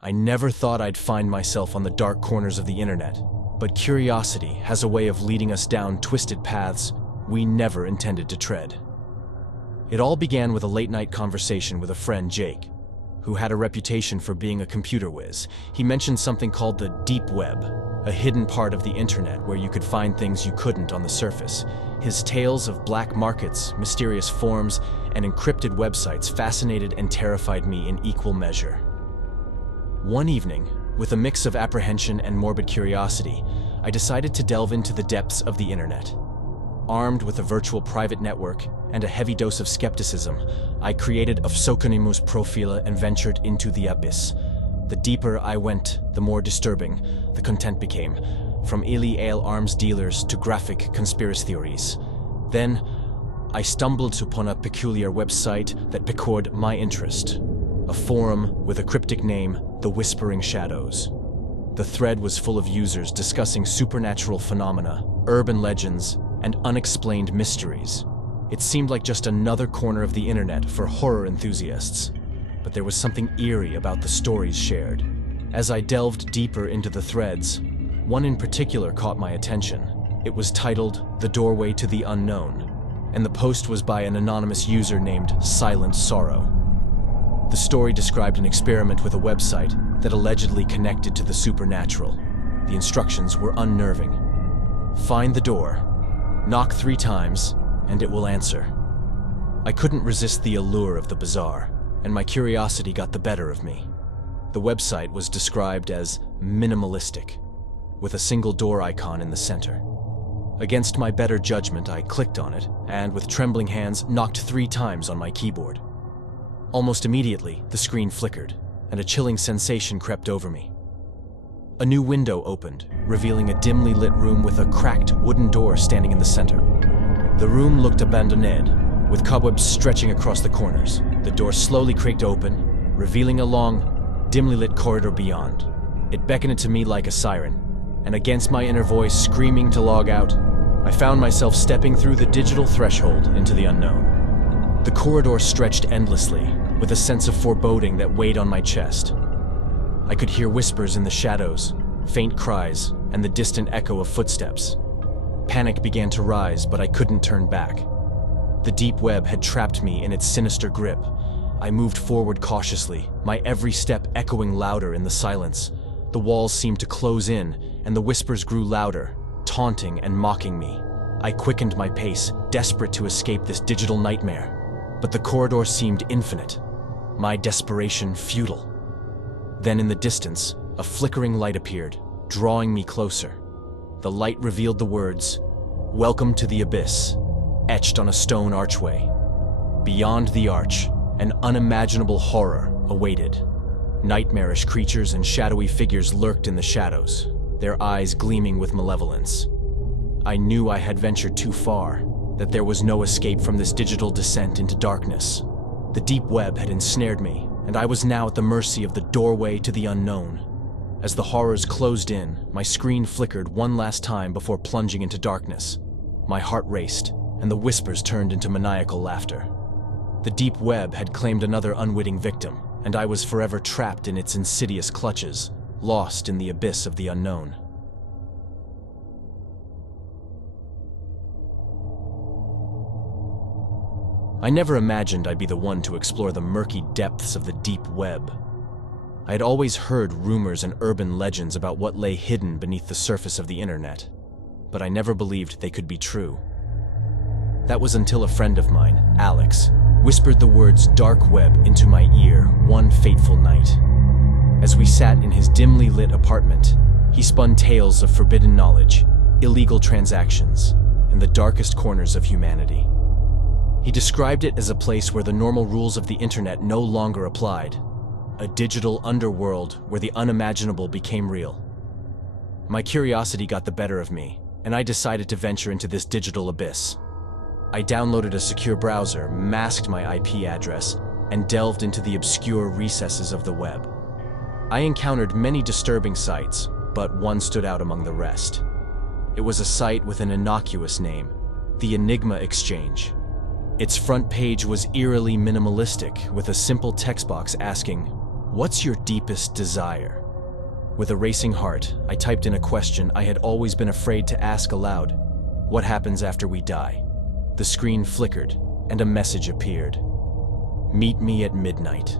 I never thought I'd find myself on the dark corners of the internet, but curiosity has a way of leading us down twisted paths we never intended to tread. It all began with a late-night conversation with a friend, Jake, who had a reputation for being a computer whiz. He mentioned something called the deep web, a hidden part of the internet where you could find things you couldn't on the surface. His tales of black markets, mysterious forms, and encrypted websites fascinated and terrified me in equal measure. One evening, with a mix of apprehension and morbid curiosity, I decided to delve into the depths of the internet. Armed with a virtual private network and a heavy dose of skepticism, I created a pseudonymous profile and ventured into the abyss. The deeper I went, the more disturbing the content became, from illegal arms dealers to graphic conspiracy theories. Then, I stumbled upon a peculiar website that piqued my interest. A forum with a cryptic name, The Whispering Shadows. The thread was full of users discussing supernatural phenomena, urban legends, and unexplained mysteries. It seemed like just another corner of the internet for horror enthusiasts. But there was something eerie about the stories shared. As I delved deeper into the threads, one in particular caught my attention. It was titled The Doorway to the Unknown, and the post was by an anonymous user named Silent Sorrow. The story described an experiment with a website that allegedly connected to the supernatural. The instructions were unnerving. Find the door, knock 3 times, and it will answer. I couldn't resist the allure of the bizarre, and my curiosity got the better of me. The website was described as minimalistic, with a single door icon in the center. Against my better judgment, I clicked on it, and with trembling hands, knocked 3 times on my keyboard. Almost immediately, the screen flickered, and a chilling sensation crept over me. A new window opened, revealing a dimly lit room with a cracked wooden door standing in the center. The room looked abandoned, with cobwebs stretching across the corners. The door slowly creaked open, revealing a long, dimly lit corridor beyond. It beckoned to me like a siren, and against my inner voice screaming to log out, I found myself stepping through the digital threshold into the unknown. The corridor stretched endlessly, with a sense of foreboding that weighed on my chest. I could hear whispers in the shadows, faint cries, and the distant echo of footsteps. Panic began to rise, but I couldn't turn back. The deep web had trapped me in its sinister grip. I moved forward cautiously, my every step echoing louder in the silence. The walls seemed to close in, and the whispers grew louder, taunting and mocking me. I quickened my pace, desperate to escape this digital nightmare. But the corridor seemed infinite, my desperation futile. Then in the distance, a flickering light appeared, drawing me closer. The light revealed the words, "Welcome to the Abyss," etched on a stone archway. Beyond the arch, an unimaginable horror awaited. Nightmarish creatures and shadowy figures lurked in the shadows, their eyes gleaming with malevolence. I knew I had ventured too far, that there was no escape from this digital descent into darkness. The deep web had ensnared me, and I was now at the mercy of the doorway to the unknown. As the horrors closed in, my screen flickered one last time before plunging into darkness. My heart raced, and the whispers turned into maniacal laughter. The deep web had claimed another unwitting victim, and I was forever trapped in its insidious clutches, lost in the abyss of the unknown. I never imagined I'd be the one to explore the murky depths of the deep web. I had always heard rumors and urban legends about what lay hidden beneath the surface of the internet, but I never believed they could be true. That was until a friend of mine, Alex, whispered the words "dark web" into my ear one fateful night. As we sat in his dimly lit apartment, he spun tales of forbidden knowledge, illegal transactions, and the darkest corners of humanity. He described it as a place where the normal rules of the internet no longer applied, a digital underworld where the unimaginable became real. My curiosity got the better of me, and I decided to venture into this digital abyss. I downloaded a secure browser, masked my IP address, and delved into the obscure recesses of the web. I encountered many disturbing sites, but one stood out among the rest. It was a site with an innocuous name, the Enigma Exchange. Its front page was eerily minimalistic, with a simple text box asking, "What's your deepest desire?" With a racing heart, I typed in a question I had always been afraid to ask aloud. What happens after we die? The screen flickered, and a message appeared. Meet me at midnight.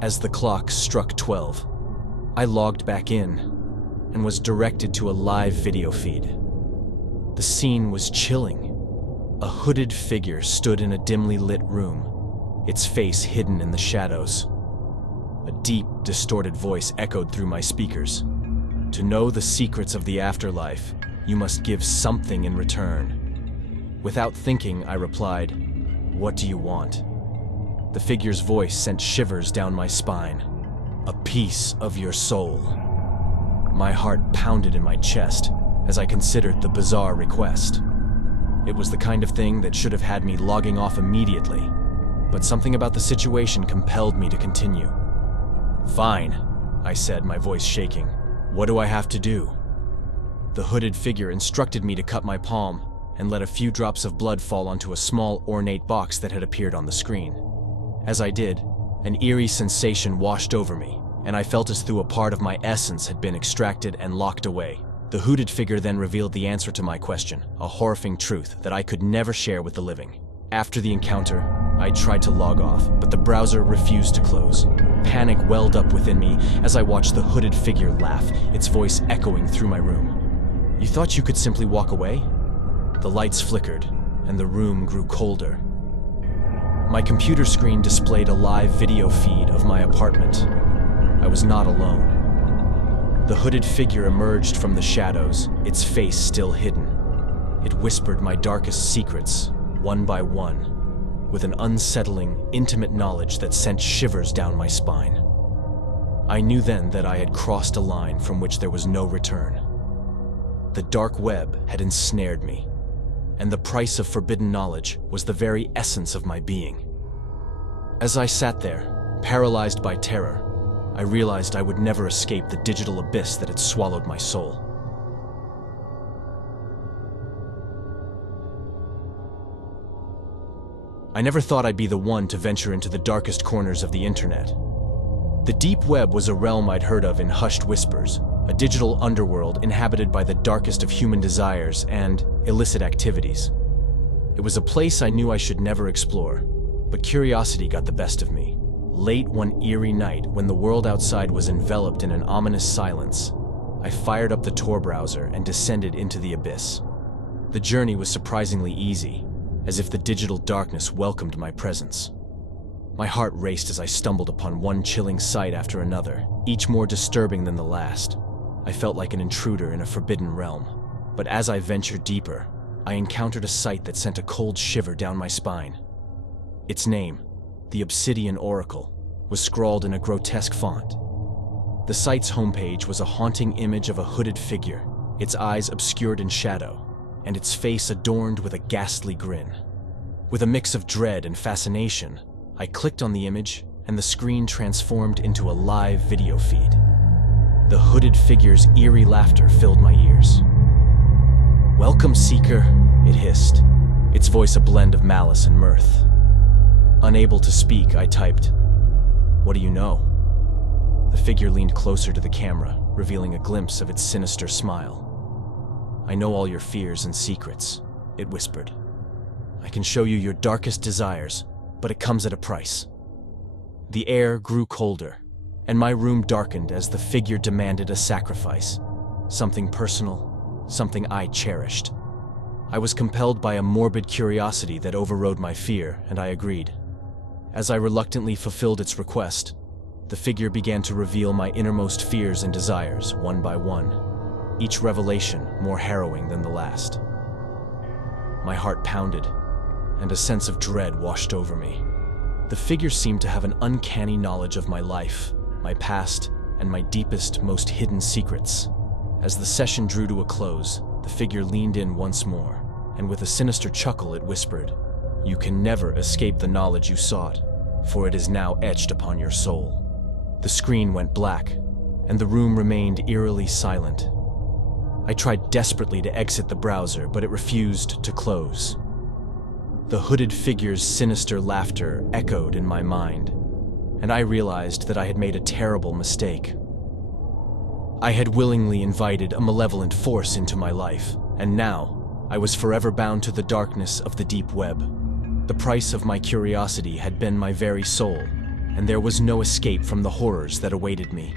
As the clock struck 12, I logged back in and was directed to a live video feed. The scene was chilling. A hooded figure stood in a dimly lit room, its face hidden in the shadows. A deep, distorted voice echoed through my speakers. To know the secrets of the afterlife, you must give something in return. Without thinking, I replied, "What do you want?" The figure's voice sent shivers down my spine. "A piece of your soul." My heart pounded in my chest as I considered the bizarre request. It was the kind of thing that should have had me logging off immediately, but something about the situation compelled me to continue. "Fine," I said, my voice shaking. "What do I have to do?" The hooded figure instructed me to cut my palm and let a few drops of blood fall onto a small, ornate box that had appeared on the screen. As I did, an eerie sensation washed over me, and I felt as though a part of my essence had been extracted and locked away. The hooded figure then revealed the answer to my question, a horrifying truth that I could never share with the living. After the encounter, I tried to log off, but the browser refused to close. Panic welled up within me as I watched the hooded figure laugh, its voice echoing through my room. "You thought you could simply walk away?" The lights flickered, and the room grew colder. My computer screen displayed a live video feed of my apartment. I was not alone. The hooded figure emerged from the shadows, its face still hidden. It whispered my darkest secrets, one by one, with an unsettling, intimate knowledge that sent shivers down my spine. I knew then that I had crossed a line from which there was no return. The dark web had ensnared me, and the price of forbidden knowledge was the very essence of my being. As I sat there, paralyzed by terror, I realized I would never escape the digital abyss that had swallowed my soul. I never thought I'd be the one to venture into the darkest corners of the internet. The deep web was a realm I'd heard of in hushed whispers, a digital underworld inhabited by the darkest of human desires and illicit activities. It was a place I knew I should never explore, but curiosity got the best of me. Late one eerie night, when the world outside was enveloped in an ominous silence, I fired up the Tor browser and descended into the abyss. The journey was surprisingly easy, as if the digital darkness welcomed my presence. My heart raced as I stumbled upon one chilling sight after another, each more disturbing than the last. I felt like an intruder in a forbidden realm. But as I ventured deeper, I encountered a sight that sent a cold shiver down my spine. Its name, the Obsidian Oracle, was scrawled in a grotesque font. The site's homepage was a haunting image of a hooded figure, its eyes obscured in shadow, and its face adorned with a ghastly grin. With a mix of dread and fascination, I clicked on the image, and the screen transformed into a live video feed. The hooded figure's eerie laughter filled my ears. "Welcome, Seeker," it hissed, its voice a blend of malice and mirth. Unable to speak, I typed, "What do you know?" The figure leaned closer to the camera, revealing a glimpse of its sinister smile. "I know all your fears and secrets," it whispered. "I can show you your darkest desires, but it comes at a price." The air grew colder, and my room darkened as the figure demanded a sacrifice, something personal, something I cherished. I was compelled by a morbid curiosity that overrode my fear, and I agreed. As I reluctantly fulfilled its request, the figure began to reveal my innermost fears and desires, one by one, each revelation more harrowing than the last. My heart pounded, and a sense of dread washed over me. The figure seemed to have an uncanny knowledge of my life, my past, and my deepest, most hidden secrets. As the session drew to a close, the figure leaned in once more, and with a sinister chuckle it whispered, "You can never escape the knowledge you sought, for it is now etched upon your soul." The screen went black, and the room remained eerily silent. I tried desperately to exit the browser, but it refused to close. The hooded figure's sinister laughter echoed in my mind, and I realized that I had made a terrible mistake. I had willingly invited a malevolent force into my life, and now I was forever bound to the darkness of the deep web. The price of my curiosity had been my very soul, and there was no escape from the horrors that awaited me.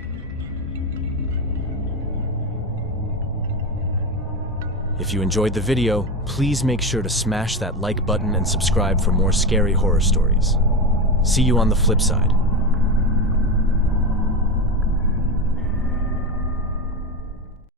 If you enjoyed the video, please make sure to smash that like button and subscribe for more scary horror stories. See you on the flip side.